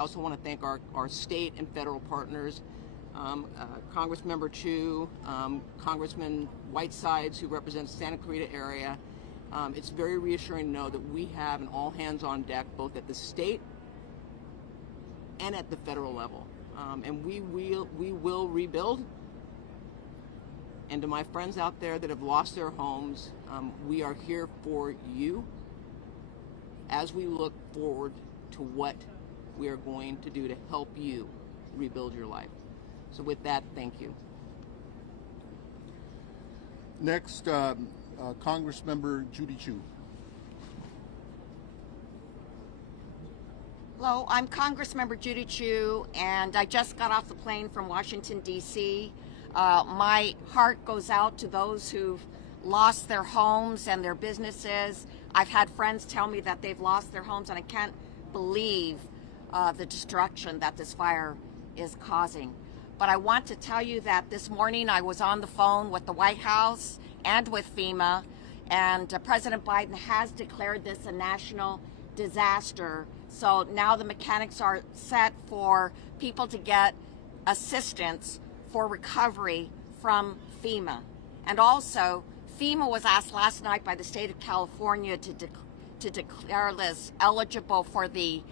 I also want to thank our state and federal partners, Congressmember Chu, Congressman Whitesides, who represents Santa Clarita area. It's very reassuring to know that we have an all hands on deck, both at the state and at the federal level. And we will rebuild. And to my friends out there that have lost their homes, we are here for you as we look forward to what we are going to do to help you rebuild your life. So with that, thank you. Next, Congressmember Judy Chu. Hello, I'm Congressmember Judy Chu, and I just got off the plane from Washington, D.C. My heart goes out to those who've lost their homes and their businesses. I've had friends tell me that they've lost their homes, and I can't believe the destruction that this fire is causing. But I want to tell you that this morning I was on the phone with the White House and with FEMA, and President Biden has declared this a national disaster. So now the mechanics are set for people to get assistance for recovery from FEMA. And also, FEMA was asked last night by the state of California to declare this eligible for the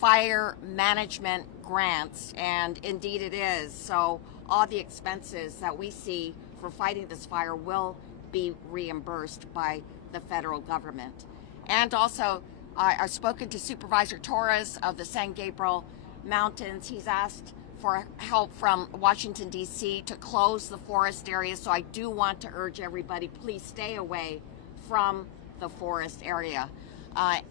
fire management grants, and indeed it is. So all the expenses that we see for fighting this fire will be reimbursed by the federal government. And also, I've spoken to Supervisor Torres of the San Gabriel Mountains. He's asked for help from Washington, D.C. to close the forest area. So I do want to urge everybody, please stay away from the forest area. I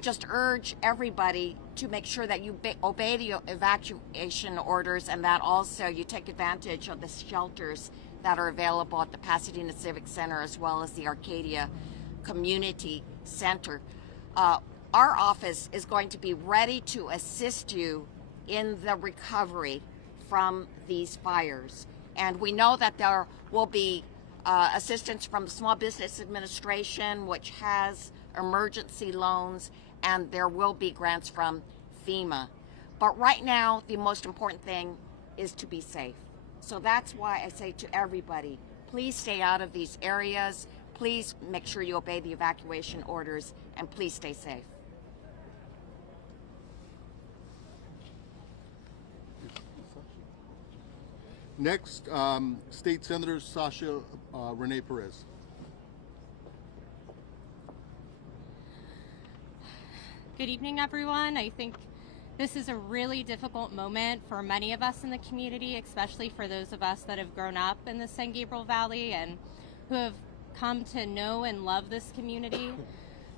just urge everybody to make sure that you obey the evacuation orders, and that also you take advantage of the shelters that are available at the Pasadena Civic Center as well as the Arcadia Community Center. Our office is going to be ready to assist you in the recovery from these fires. And we know that there will be assistance from the Small Business Administration, which has emergency loans, and there will be grants from FEMA. But right now, the most important thing is to be safe. So that's why I say to everybody, please stay out of these areas. Please make sure you obey the evacuation orders, and please stay safe. Next, State Senator Sasha Renee Perez. Good evening, everyone. I think this is a really difficult moment for many of us in the community, especially for those of us that have grown up in the San Gabriel Valley and who have come to know and love this community.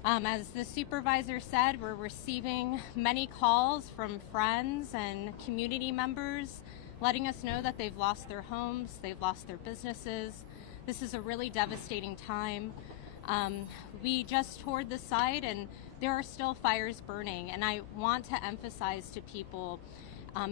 As the supervisor said, we're receiving many calls from friends and community members letting us know that they've lost their homes, they've lost their businesses. This is a really devastating time. We just toured the site and there are still fires burning, and I want to emphasize to people,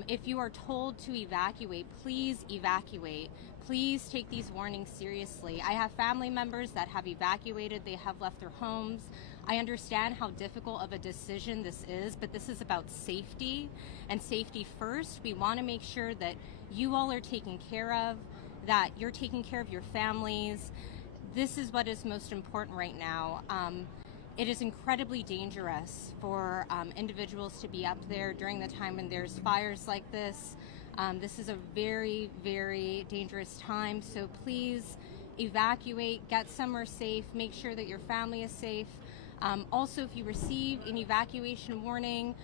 if you are told to evacuate, please evacuate. Please take these warnings seriously. I have family members that have evacuated, they have left their homes. I understand how difficult of a decision this is, but this is about safety, and safety first. We want to make sure that you all are taken care of, that you're taking care of your families. This is what is most important right now. It is incredibly dangerous for individuals to be up there during the time when there's fires like this. This is a very, very dangerous time, so please evacuate, get somewhere safe, make sure that your family is safe. Also, if you receive an evacuation warning,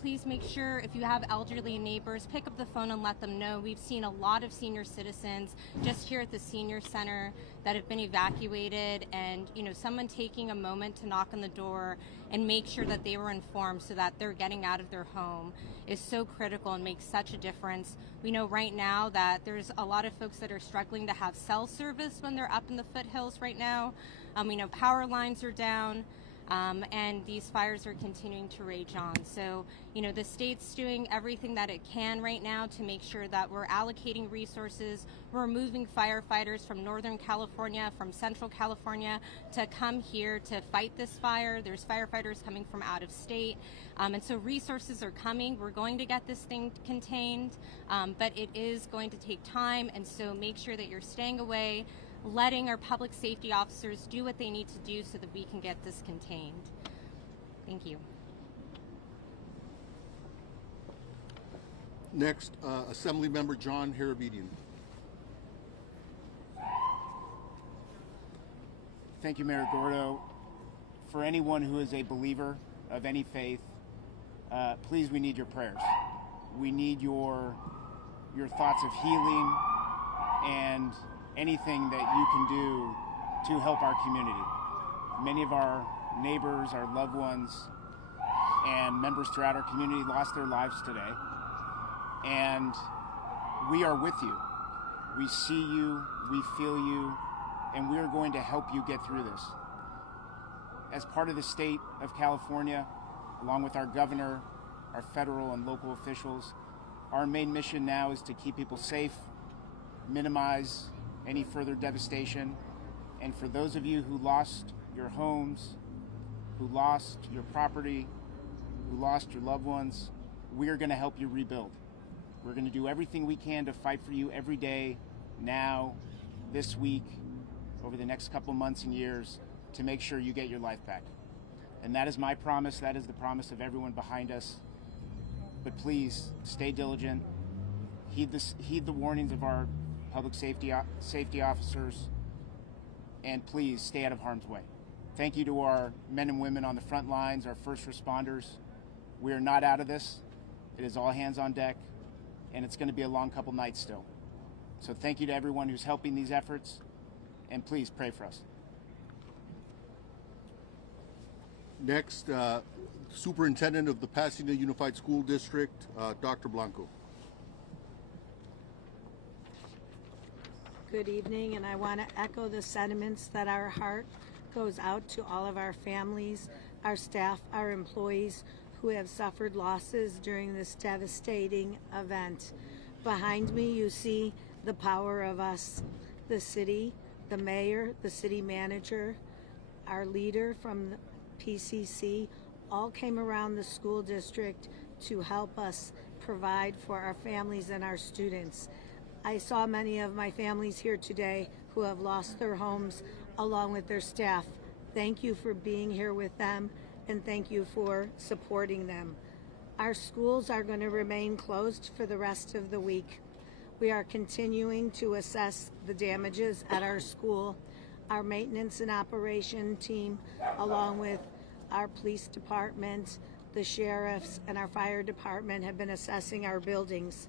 please make sure, if you have elderly neighbors, pick up the phone and let them know. We've seen a lot of senior citizens just here at the senior center that have been evacuated, and someone taking a moment to knock on the door and make sure that they were informed so that they're getting out of their home is so critical and makes such a difference. We know right now that there's a lot of folks that are struggling to have cell service when they're up in the foothills right now. We know power lines are down. and these fires are continuing to rage on. So, the state's doing everything that it can right now to make sure that we're allocating resources. We're moving firefighters from Northern California, from Central California to come here to fight this fire. There's firefighters coming from out of state. And so resources are coming. We're going to get this thing contained, but it is going to take time. And so make sure that you're staying away, letting our public safety officers do what they need to do so that we can get this contained. Thank you. Next, Assemblymember John Harabedian. Thank you, Mayor Gordo. For anyone who is a believer of any faith, please, we need your prayers. We need your thoughts of healing and anything that you can do to help our community. Many of our neighbors, our loved ones, and members throughout our community lost their lives today. And we are with you. We see you, we feel you, and we are going to help you get through this. As part of the state of California, along with our governor, our federal and local officials, our main mission now is to keep people safe, minimize any further devastation, and for those of you who lost your homes, who lost your property, who lost your loved ones, we are going to help you rebuild. We're going to do everything we can to fight for you every day, now, this week, over the next couple months and years, to make sure you get your life back. And that is my promise. That is the promise of everyone behind us. But please, stay diligent. Heed the warnings of our public safety officers, and please stay out of harm's way. Thank you to our men and women on the front lines, our first responders. We are not out of this. It is all hands on deck, and it's going to be a long couple nights still. So thank you to everyone who's helping these efforts, and please pray for us. Next, Superintendent of the Pasadena Unified School District, Dr. Blanco. Good evening, and I want to echo the sentiments that our heart goes out to all of our families, our staff, our employees who have suffered losses during this devastating event. Behind me, you see the power of us, the city, the mayor, the city manager, our leader from the PCC, all came around the school district to help us provide for our families and our students. I saw many of my families here today who have lost their homes along with their staff. Thank you for being here with them, and thank you for supporting them. Our schools are going to remain closed for the rest of the week. We are continuing to assess the damages at our school. Our maintenance and operation team, along with our police department, the sheriffs, and our fire department have been assessing our buildings.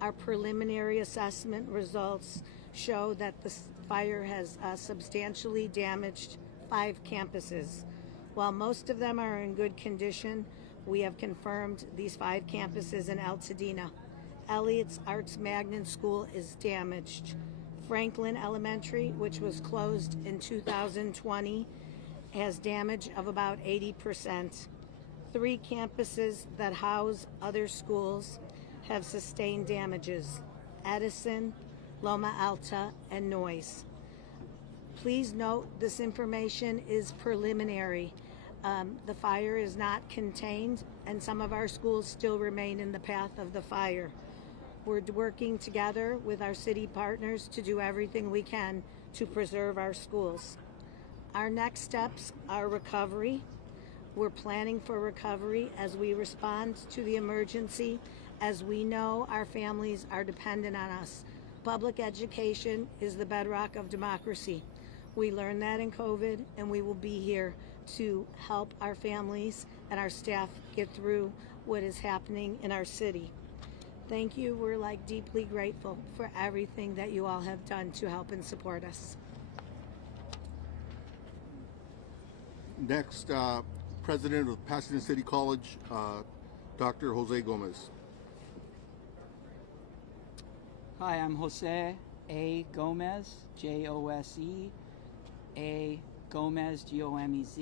Our preliminary assessment results show that the fire has substantially damaged 5 campuses. While most of them are in good condition, we have confirmed these 5 campuses in Altadena. Elliott's Arts Magnet School is damaged. Franklin Elementary, which was closed in 2020, has damage of about 80%. 3 campuses that house other schools have sustained damages: Edison, Loma Alta, and Noyes. Please note this information is preliminary. The fire is not contained, and some of our schools still remain in the path of the fire. We're working together with our city partners to do everything we can to preserve our schools. Our next steps are recovery. We're planning for recovery as we respond to the emergency, as we know our families are dependent on us. Public education is the bedrock of democracy. We learned that in COVID, and we will be here to help our families and our staff get through what is happening in our city. Thank you. We're deeply grateful for everything that you all have done to help and support us. Next, President of Pasadena City College, Dr. Jose Gomez. Hi, I'm Jose A. Gomez, Jose A. Gomez, Gomez.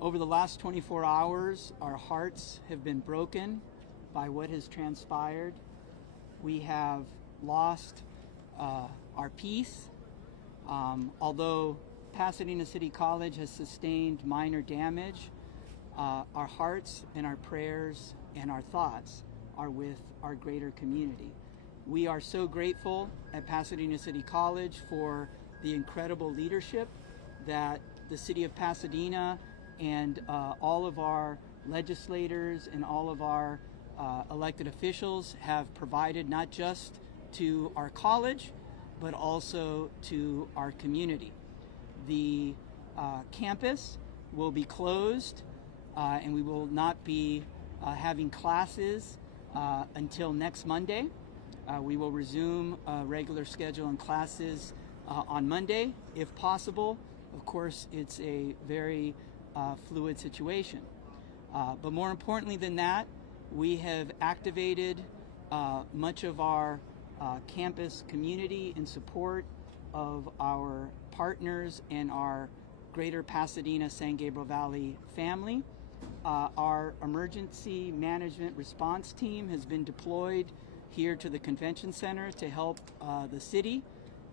Over the last 24 hours, our hearts have been broken by what has transpired. We have lost our peace. Although Pasadena City College has sustained minor damage, our hearts and our prayers and our thoughts are with our greater community. We are so grateful at Pasadena City College for the incredible leadership that the city of Pasadena and all of our legislators and all of our elected officials have provided, not just to our college, but also to our community. The campus will be closed and we will not be having classes until next Monday. We will resume regular schedule and classes on Monday, if possible. Of course, it's a very fluid situation. But more importantly than that, we have activated much of our campus community in support of our partners and our greater Pasadena San Gabriel Valley family. Our emergency management response team has been deployed here to the convention center to help the city.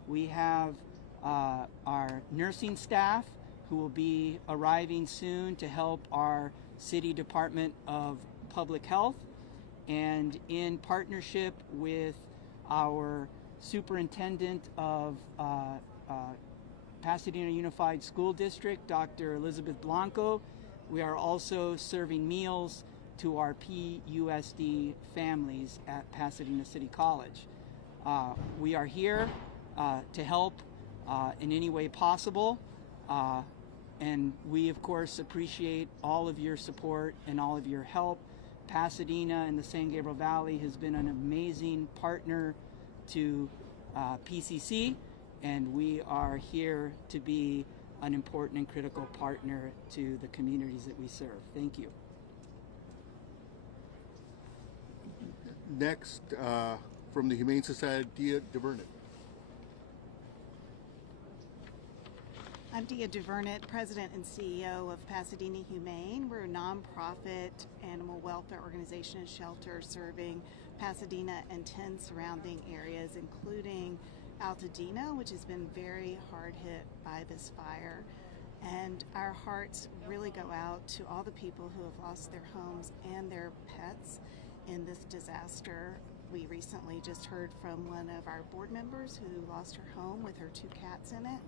We have our nursing staff who will be arriving soon to help our City Department of Public Health, and in partnership with our superintendent of Pasadena Unified School District, Dr. Elizabeth Blanco, we are also serving meals to our PUSD families at Pasadena City College. We are here to help in any way possible, and we of course appreciate all of your support and all of your help. Pasadena and the San Gabriel Valley has been an amazing partner to PCC, and we are here to be an important and critical partner to the communities that we serve. Thank you. Next, from the Humane Society, Dia DeVernit. I'm Dia DeVernit, President and CEO of Pasadena Humane. We're a nonprofit animal welfare organization and shelter serving Pasadena and 10 surrounding areas, including Altadena, which has been very hard hit by this fire. And our hearts really go out to all the people who have lost their homes and their pets in this disaster. We recently just heard from one of our board members who lost her home with her 2 cats in it.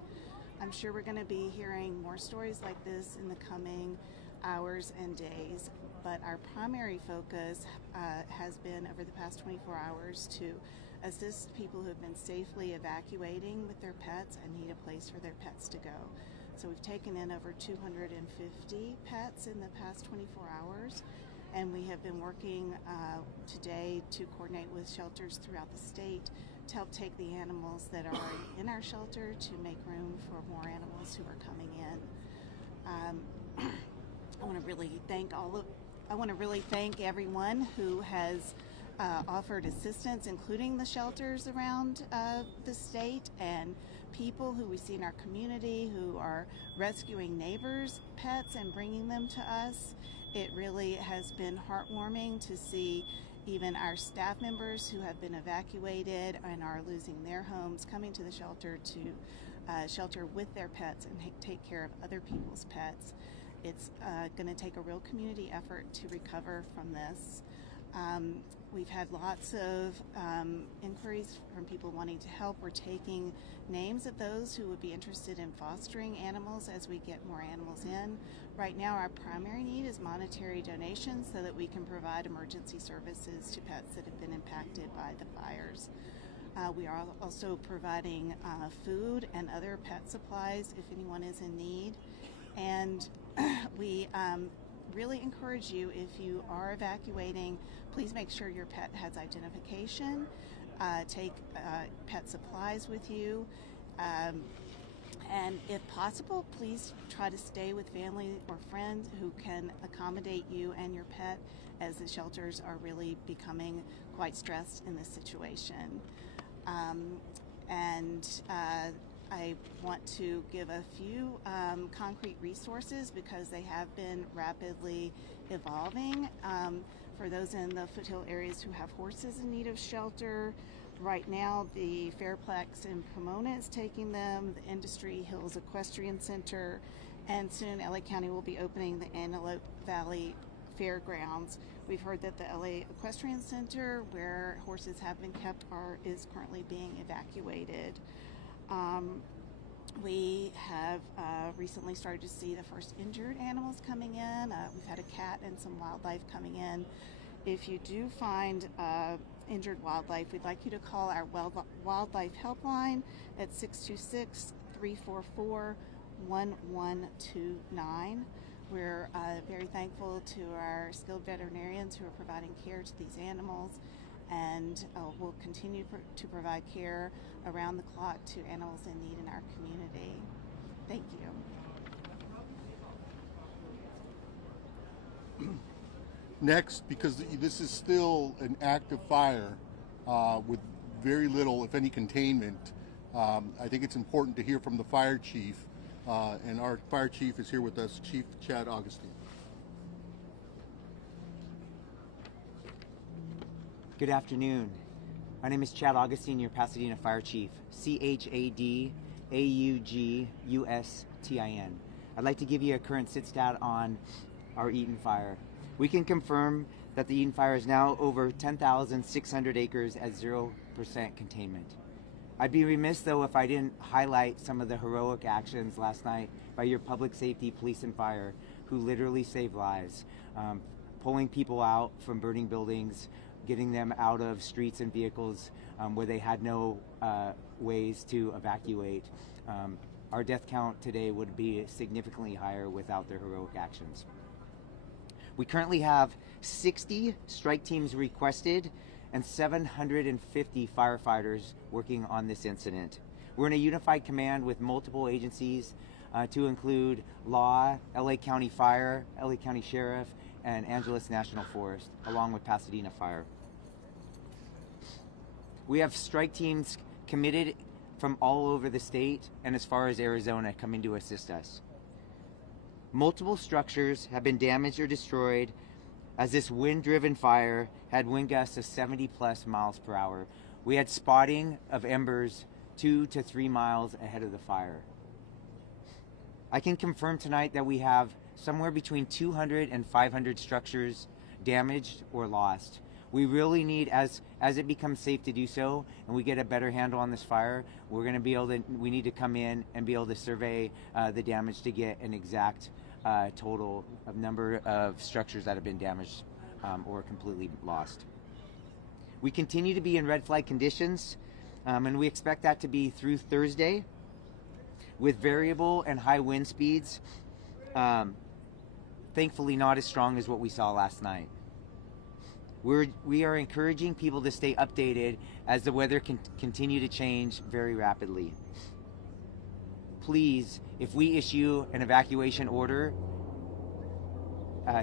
I'm sure we're going to be hearing more stories like this in the coming hours and days, but our primary focus has been over the past 24 hours to assist people who have been safely evacuating with their pets and need a place for their pets to go. So we've taken in over 250 pets in the past 24 hours, and we have been working today to coordinate with shelters throughout the state to help take the animals that are in our shelter to make room for more animals who are coming in. I want to really thank everyone who has offered assistance, including the shelters around the state and people who we see in our community who are rescuing neighbors' pets and bringing them to us. It really has been heartwarming to see even our staff members who have been evacuated and are losing their homes coming to the shelter to shelter with their pets and take care of other people's pets. It's going to take a real community effort to recover from this. We've had lots of inquiries from people wanting to help. We're taking names of those who would be interested in fostering animals as we get more animals in. Right now, our primary need is monetary donations so that we can provide emergency services to pets that have been impacted by the fires. We are also providing food and other pet supplies if anyone is in need. And we really encourage you, if you are evacuating, please make sure your pet has identification. Take pet supplies with you. And if possible, please try to stay with family or friends who can accommodate you and your pet, as the shelters are really becoming quite stressed in this situation. I want to give a few concrete resources because they have been rapidly evolving. For those in the foothill areas who have horses in need of shelter, right now the Fairplex in Pomona is taking them, the Industry Hills Equestrian Center, and soon LA County will be opening the Antelope Valley Fairgrounds. We've heard that the LA Equestrian Center, where horses have been kept, is currently being evacuated. We have recently started to see the first injured animals coming in. We've had a cat and some wildlife coming in. If you do find injured wildlife, we'd like you to call our wildlife helpline at 626-344-1129. We're very thankful to our skilled veterinarians who are providing care to these animals, and we'll continue to provide care around the clock to animals in need in our community. Thank you. Next, because this is still an active fire with very little, if any, containment, I think it's important to hear from the fire chief. And our fire chief is here with us, Chief Chad Augustine. Good afternoon. My name is Chad Augustine, your Pasadena Fire Chief, ChadAugustin. I'd like to give you a current stat on our Eaton fire. We can confirm that the Eaton fire is now over 10,600 acres at 0% containment. I'd be remiss, though, if I didn't highlight some of the heroic actions last night by your public safety, police, and fire, who literally saved lives, pulling people out from burning buildings, getting them out of streets and vehicles where they had no ways to evacuate. Our death count today would be significantly higher without their heroic actions. We currently have 60 strike teams requested and 750 firefighters working on this incident. We're in a unified command with multiple agencies to include Law, LA County Fire, LA County Sheriff, and Angeles National Forest, along with Pasadena Fire. We have strike teams committed from all over the state and as far as Arizona coming to assist us. Multiple structures have been damaged or destroyed as this wind-driven fire had wind gusts of 70+ miles per hour. We had spotting of embers 2 to 3 miles ahead of the fire. I can confirm tonight that we have somewhere between 200 and 500 structures damaged or lost. We really need, as it becomes safe to do so, and we get a better handle on this fire, we need to come in and be able to survey the damage to get an exact total of number of structures that have been damaged or completely lost. We continue to be in red flag conditions, and we expect that to be through Thursday, with variable and high wind speeds, thankfully not as strong as what we saw last night. We are encouraging people to stay updated as the weather can continue to change very rapidly. Please, if we issue an evacuation order,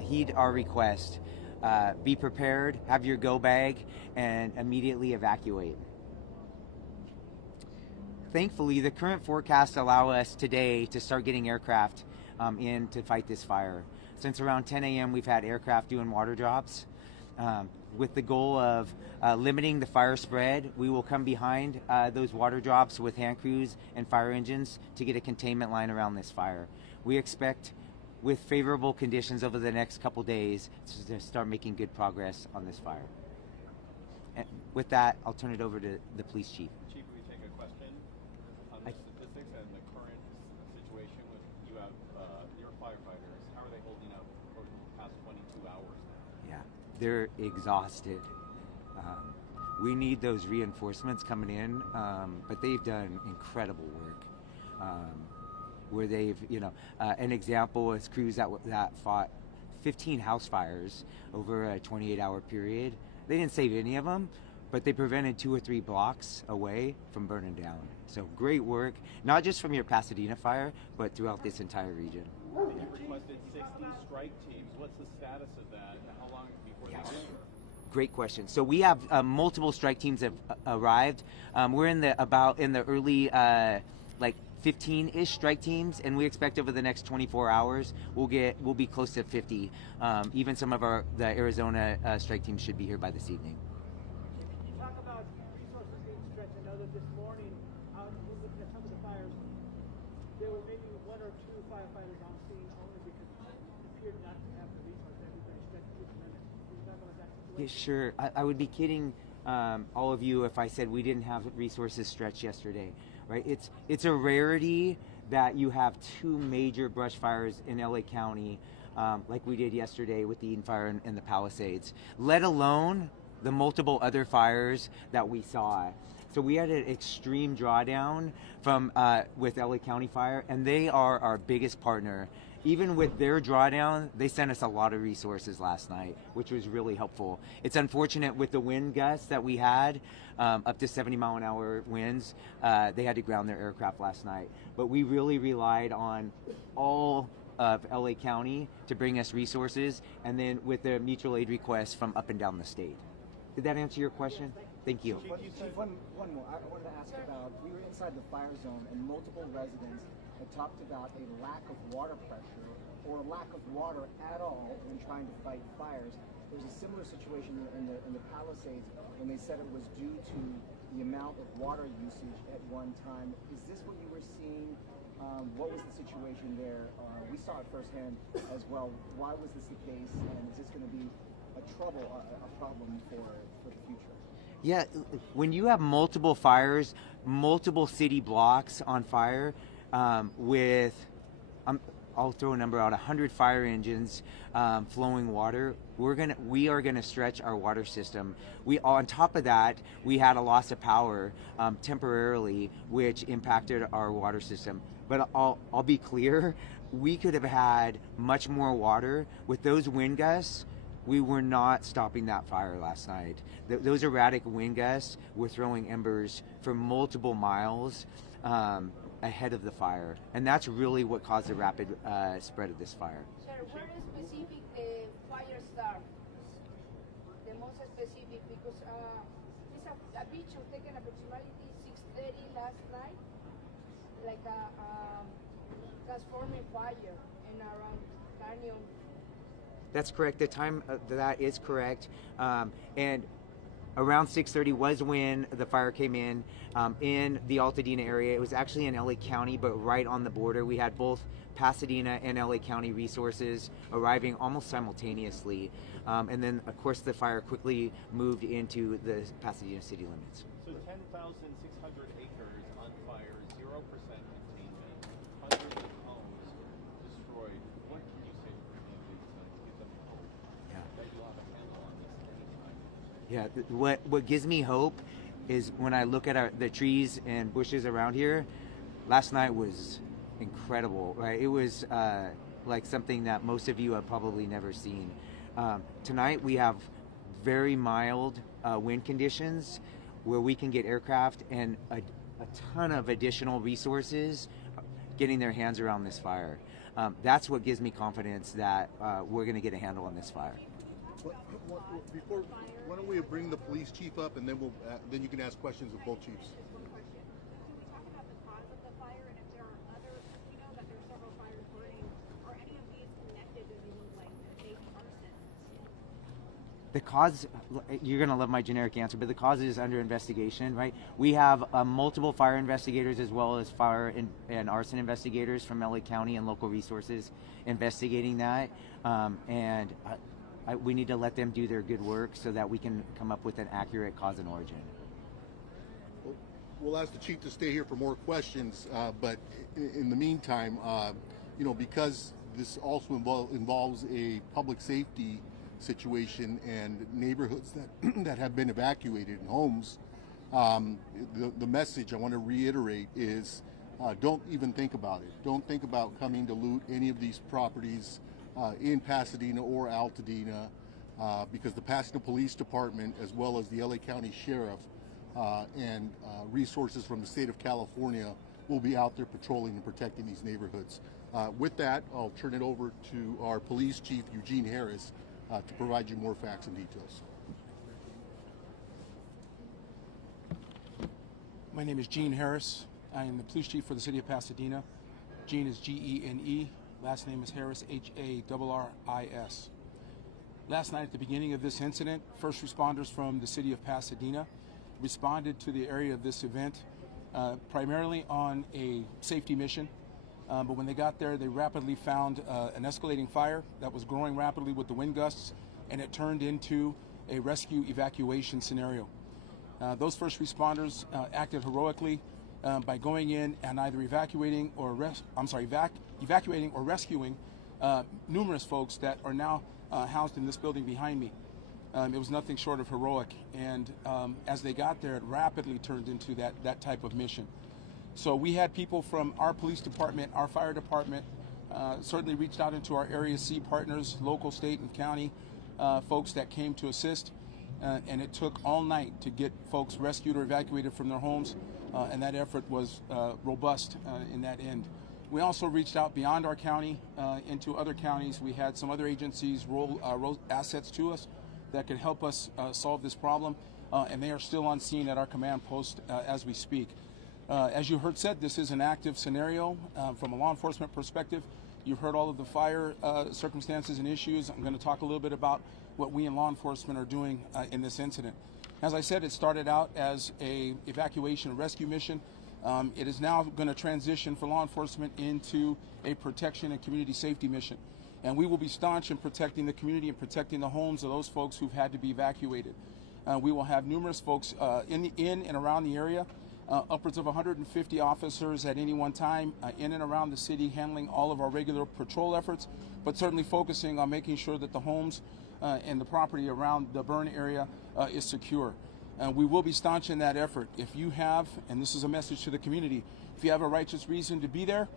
heed our request. Be prepared, have your go bag, and immediately evacuate. Thankfully, the current forecasts allow us today to start getting aircraft in to fight this fire. Since around 10 a.m., we've had aircraft doing water drops. With the goal of limiting the fire spread, we will come behind those water drops with hand crews and fire engines to get a containment line around this fire. We expect, with favorable conditions over the next couple days, to start making good progress on this fire. And with that, I'll turn it over to the police chief. Chief, we take a question on the statistics and the current situation with your firefighters. How are they holding up over the past 22 hours now? Yeah, they're exhausted. We need those reinforcements coming in, but they've done incredible work. Where they've, an example is crews that fought 15 house fires over a 28-hour period. They didn't save any of them, but they prevented 2 or 3 blocks away from burning down. So great work, not just from your Pasadena fire, but throughout this entire region. You requested 60 strike teams. What's the status of that, and how long before they get here? Great question. So we have multiple strike teams have arrived. We're in the early like 15-ish strike teams, and we expect over the next 24 hours we'll be close to 50. Even some of the Arizona strike teams should be here by this evening. You talk about resources being stretched. I know that this morning, looking at some of the fires, there were maybe one or two firefighters on scene only because it appeared not to have the resources. Everybody stretched to the limit. Can you talk about that situation? Yeah, sure. I would be kidding all of you if I said we didn't have resources stretched yesterday, right? It's a rarity that you have two major brush fires in LA County, like we did yesterday with the Eden Fire and the Palisades, let alone the multiple other fires that we saw. So we had an extreme drawdown from with LA County Fire, and they are our biggest partner. Even with their drawdown, they sent us a lot of resources last night, which was really helpful. It's unfortunate with the wind gusts that we had, up to 70-mile-an-hour winds, they had to ground their aircraft last night. But we really relied on all of LA County to bring us resources, and then with the mutual aid requests from up and down the state. Did that answer your question? Thank you. Chief, one more. I wanted to ask about, we were inside the fire zone and multiple residents had talked about a lack of water pressure or a lack of water at all when trying to fight fires. There's a similar situation in the Palisades when they said it was due to the amount of water usage at one time. Is this what you were seeing? What was the situation there? We saw it firsthand as well. Why was this the case, and is this going to be a problem for the future? Yeah, when you have multiple fires, multiple city blocks on fire, with, I'll throw a number out, 100 fire engines flowing water, we are gonna stretch our water system. On top of that, we had a loss of power temporarily, which impacted our water system. But I'll be clear, we could have had much more water. With those wind gusts, we were not stopping that fire last night. Those erratic wind gusts were throwing embers for multiple miles ahead of the fire, and that's really what caused the rapid spread of this fire. Sir, where specific the fire start? The most specific, because it's a picture taken approximately 6:30 last night, like a transforming fire and around Canyon. That's correct. The time that is correct, and around 6:30 was when the fire came in the Altadena area. It was actually in LA County, but right on the border. We had both Pasadena and LA County resources arriving almost simultaneously, and then of course the fire quickly moved into the Pasadena city limits. So 10,600 acres on fire, 0% containment, hundreds of homes destroyed. What can you say to communities to give them hope that you'll have a handle on this anytime? Yeah, what gives me hope is when I look at the trees and bushes around here. Last night was incredible, right? It was like something that most of you have probably never seen. Tonight we have very mild wind conditions where we can get aircraft and a ton of additional resources getting their hands around this fire. That's what gives me confidence that we're going to get a handle on this fire. Before, why don't we bring the police chief up, and then then you can ask questions of both chiefs. The cause, you're going to love my generic answer, but the cause is under investigation, right? We have multiple fire investigators as well as fire and arson investigators from LA County and local resources investigating that. And we need to let them do their good work so that we can come up with an accurate cause and origin. We'll ask the chief to stay here for more questions, but in the meantime, because this also involves a public safety situation and neighborhoods that have been evacuated and homes, the message I want to reiterate is don't even think about it. Don't think about coming to loot any of these properties in Pasadena or Altadena, because the Pasadena Police Department, as well as the LA County Sheriff and resources from the state of California, will be out there patrolling and protecting these neighborhoods. With that, I'll turn it over to our police chief, Eugene Harris, to provide you more facts and details. My name is Gene Harris. I am the police chief for the city of Pasadena. Gene is Gene. Last name is Harris, Harris. Last night at the beginning of this incident, first responders from the city of Pasadena responded to the area of this event primarily on a safety mission. But when they got there, they rapidly found an escalating fire that was growing rapidly with the wind gusts, and it turned into a rescue evacuation scenario. Those first responders acted heroically by going in and either evacuating or rescuing numerous folks that are now housed in this building behind me. It was nothing short of heroic, and as they got there, it rapidly turned into that type of mission. So we had people from our police department, our fire department, certainly reached out into our Area C partners, local, state, and county folks that came to assist, and it took all night to get folks rescued or evacuated from their homes, and that effort was robust in that end. We also reached out beyond our county into other counties. We had some other agencies roll assets to us that could help us solve this problem, and they are still on scene at our command post as we speak. As you heard said, this is an active scenario from a law enforcement perspective. You've heard all of the fire circumstances and issues. I'm going to talk a little bit about what we in law enforcement are doing in this incident. As I said, it started out as a evacuation and rescue mission. It is now going to transition for law enforcement into a protection and community safety mission. And we will be staunch in protecting the community and protecting the homes of those folks who've had to be evacuated. We will have numerous folks in and around the area, upwards of 150 officers at any one time in and around the city, handling all of our regular patrol efforts, but certainly focusing on making sure that the homes and the property around the burn area is secure. We will be staunch in that effort. If you have, and this is a message to the community, if you have a righteous reason to be there,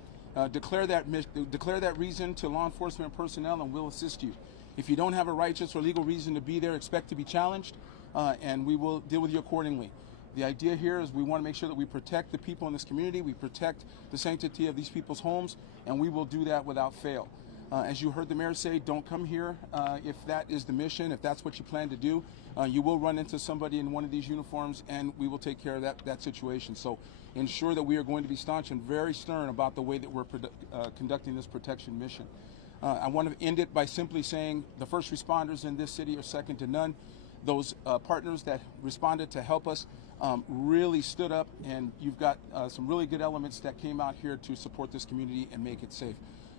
declare that reason to law enforcement personnel, and we'll assist you. If you don't have a righteous or legal reason to be there, expect to be challenged, and we will deal with you accordingly. The idea here is we want to make sure that we protect the people in this community, we protect the sanctity of these people's homes, and we will do that without fail. As you heard the mayor say, don't come here if that is the mission, if that's what you plan to do. You will run into somebody in one of these uniforms, and we will take care of that situation. So ensure that we are going to be staunch and very stern about the way that we're conducting this protection mission. I want to end it by simply saying the first responders in this city are second to none. Those partners that responded to help us really stood up, and you've got some really good elements that came out here to support this community and make it safe.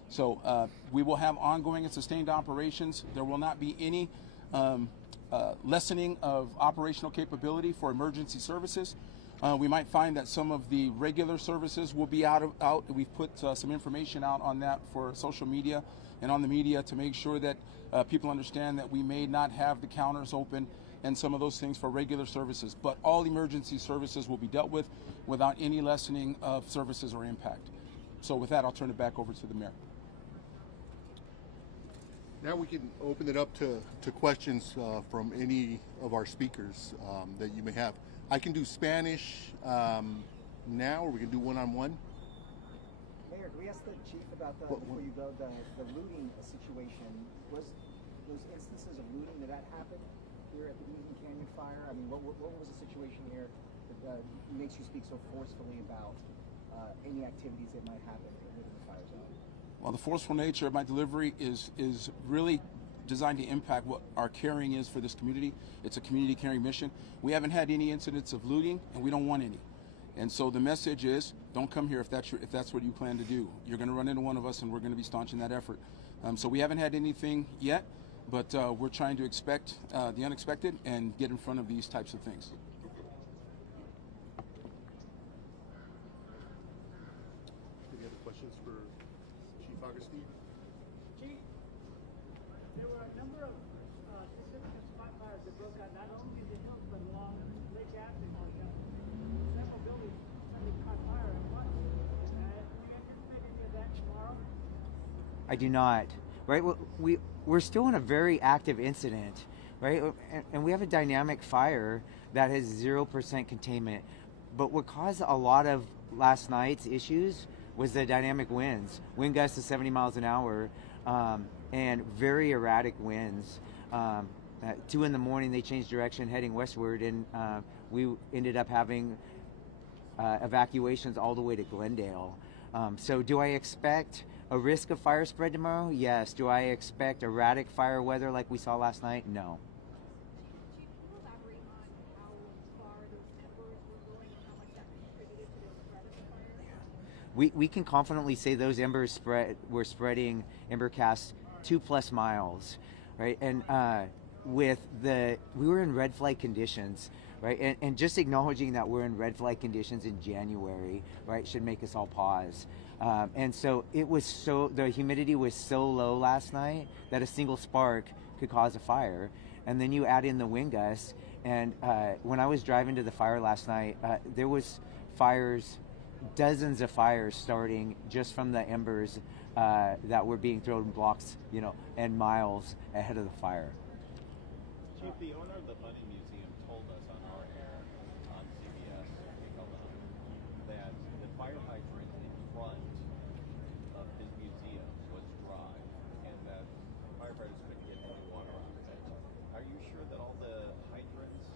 So we will have ongoing and sustained operations. There will not be any lessening of operational capability for emergency services. We might find that some of the regular services will be out. We've put some information out on that for social media and on the media to make sure that people understand that we may not have the counters open and some of those things for regular services. But all emergency services will be dealt with without any lessening of services or impact. So with that, I'll turn it back over to the mayor. Now we can open it up to questions from any of our speakers that you may have. I can do Spanish now, or we can do one-on-one. Mayor, can we ask the chief about before you go, the looting situation? Was those instances of looting, did that happen here at the Eaton Canyon fire? I mean, what was the situation here that makes you speak so forcefully about any activities that might happen within the fire zone? Well, the forceful nature of my delivery is really designed to impact what our caring is for this community. It's a community caring mission. We haven't had any incidents of looting, and we don't want any. And so the message is, don't come here if that's what you plan to do. You're going to run into one of us, and we're going to be staunch in that effort. So we haven't had anything yet, but we're trying to expect the unexpected and get in front of these types of things. Any other questions for Chief Augustine? Chief, there were a number of significant spot fires that broke out not only in the hills but along Lake Avenue. Several buildings suddenly caught fire at once. Do you anticipate any of that tomorrow? I do not. Right, we're still in a very active incident, right? And we have a dynamic fire that has 0% containment. But what caused a lot of last night's issues was the dynamic winds, wind gusts of 70 miles an hour, and very erratic winds. At 2 in the morning, they changed direction, heading westward, and we ended up having evacuations all the way to Glendale. So do I expect a risk of fire spread tomorrow? Yes. Do I expect erratic fire weather like we saw last night? No. We can confidently say those embers were spreading ember casts 2+ miles, right? And we were in red flag conditions, right? And just acknowledging that we're in red flag conditions in January, right, should make us all pause. And so the humidity was so low last night that a single spark could cause a fire. And then you add in the wind gusts, and when I was driving to the fire last night, there was dozens of fires starting just from the embers that were being thrown blocks, and miles ahead of the fire. Chief, the owner of the Bunny Museum told us on our air on CBS that the fire hydrant in front of his museum was dry and that firefighters couldn't get any water out of it. Are you sure that all the hydrants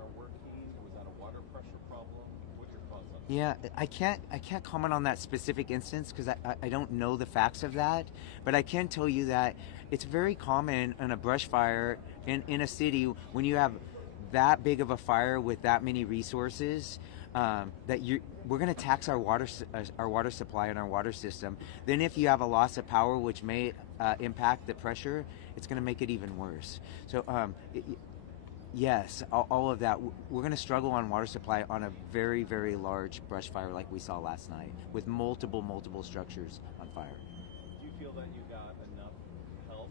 are working? Was that a water pressure problem? What's your thoughts on that? Yeah, I can't comment on that specific instance because I don't know the facts of that, but I can tell you that it's very common in a brush fire in a city when you have that big of a fire with that many resources that we're going to tax our water supply and our water system. Then if you have a loss of power, which may impact the pressure, it's going to make it even worse. So yes, all of that. We're going to struggle on water supply on a very, very large brush fire like we saw last night with multiple structures on fire. Do you feel that you got enough help,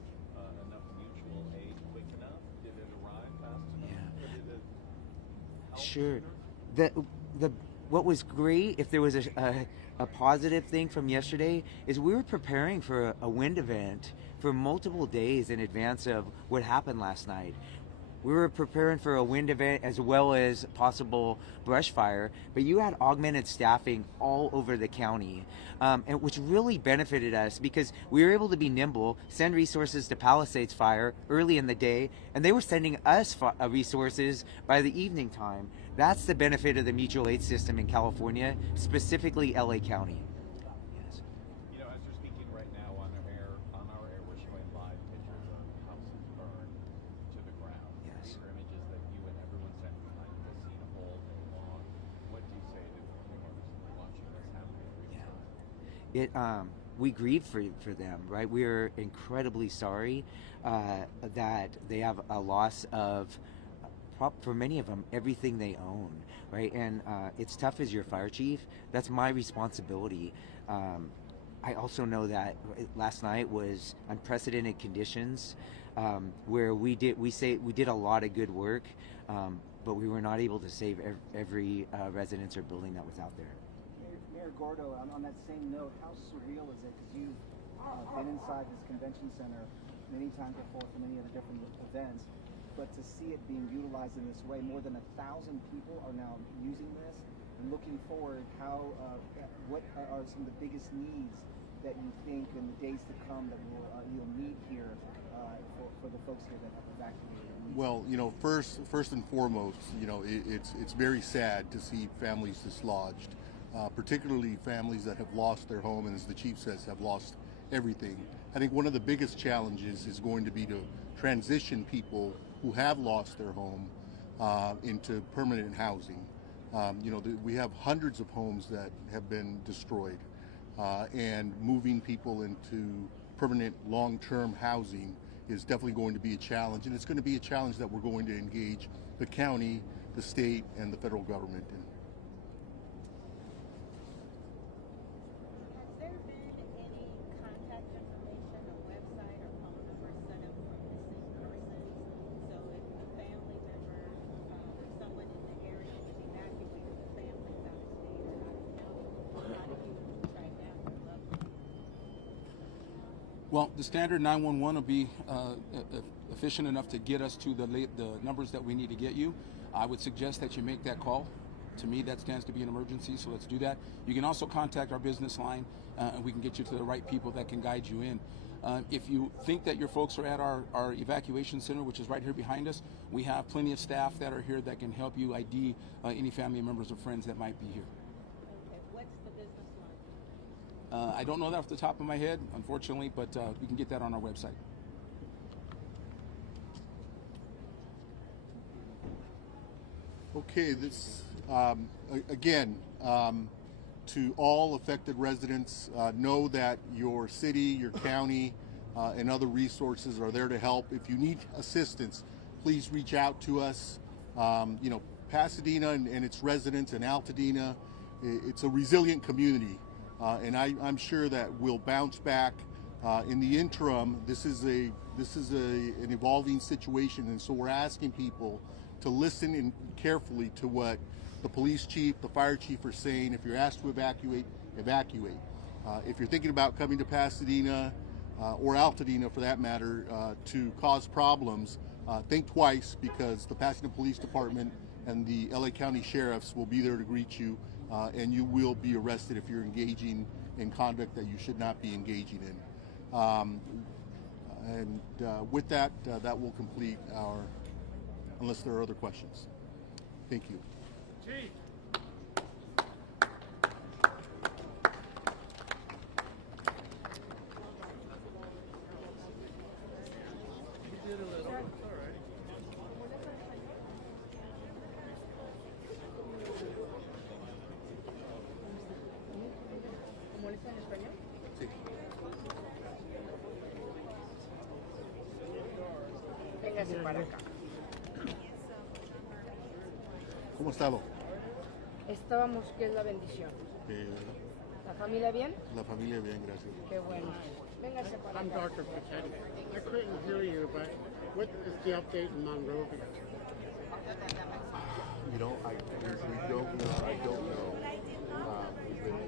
enough mutual aid quick enough? Did it arrive fast enough? Yeah. Did it help Sure. sooner? What was great, if there was a positive thing from yesterday, is we were preparing for a wind event for multiple days in advance of what happened last night. We were preparing for a wind event as well as possible brush fire, but you had augmented staffing all over the county, and which really benefited us because we were able to be nimble, send resources to Palisades Fire early in the day, and they were sending us resources by the evening time. That's the benefit of the mutual aid system in California, specifically LA County. Yes. As you're speaking right now on our air, we're showing live pictures of houses burned to the ground. Yes. These are images that you and everyone standing behind you has seen all day long. What do you say to the homeowners watching this happen? We grieve for them, right? We are incredibly sorry that they have a loss of, for many of them, everything they own, right? And it's tough as your fire chief. That's my responsibility. I also know that last night was unprecedented conditions where we did a lot of good work, but we were not able to save every residence or building that was out there. Mayor Gordo, on that same note, how surreal is it? Because you've been inside this convention center many times before for many of the different events, but to see it being utilized in this way, more than 1,000 people are now using this. And looking forward, what are some of the biggest needs that you think in the days to come that you'll need here for the folks here that have evacuated? Well, first and foremost, it's very sad to see families dislodged, particularly families that have lost their home, and as the chief says, have lost everything. I think one of the biggest challenges is going to be to transition people who have lost their home into permanent housing. We have hundreds of homes that have been destroyed, and moving people into permanent long-term housing is definitely going to be a challenge, and it's going to be a challenge that we're going to engage the county, the state, and the federal government in. Has there been any contact information, a website or phone number set up for missing persons? So if a family member or someone in the area is evacuated, the family's out of state or out of county, how do you track down their loved ones? Well, the standard 911 will be efficient enough to get us to the numbers that we need to get you. I would suggest that you make that call. To me, that stands to be an emergency, so let's do that. You can also contact our business line, and we can get you to the right people that can guide you in. If you think that your folks are at our evacuation center, which is right here behind us, we have plenty of staff that are here that can help you ID any family members or friends that might be here. Okay, what's the business line? I don't know that off the top of my head, unfortunately, but we can get that on our website. Okay, this again, to all affected residents, know that your city, your county, and other resources are there to help. If you need assistance, please reach out to us. You know, Pasadena and its residents and Altadena, it's a resilient community, and I'm sure that we'll bounce back. In the interim, this is an evolving situation, and so we're asking people to listen in carefully to what the police chief, the fire chief are saying. If you're asked to evacuate, evacuate. If you're thinking about coming to Pasadena or Altadena for that matter to cause problems, think twice, because the Pasadena Police Department and the LA County Sheriffs will be there to greet you, and you will be arrested if you're engaging in conduct that you should not be engaging in. With that, that will complete our, unless there are other questions. Thank you. Chief. Véngase para acá. ¿Cómo ha estado? Estábamos, que es la bendición. ¿La familia bien? La familia bien, gracias. Qué bueno. Véngase para I'm acá. Dr. Pachetti. I couldn't hear you, but what is the update in Monrovia? You know, I usually don't know. I don't know. We've been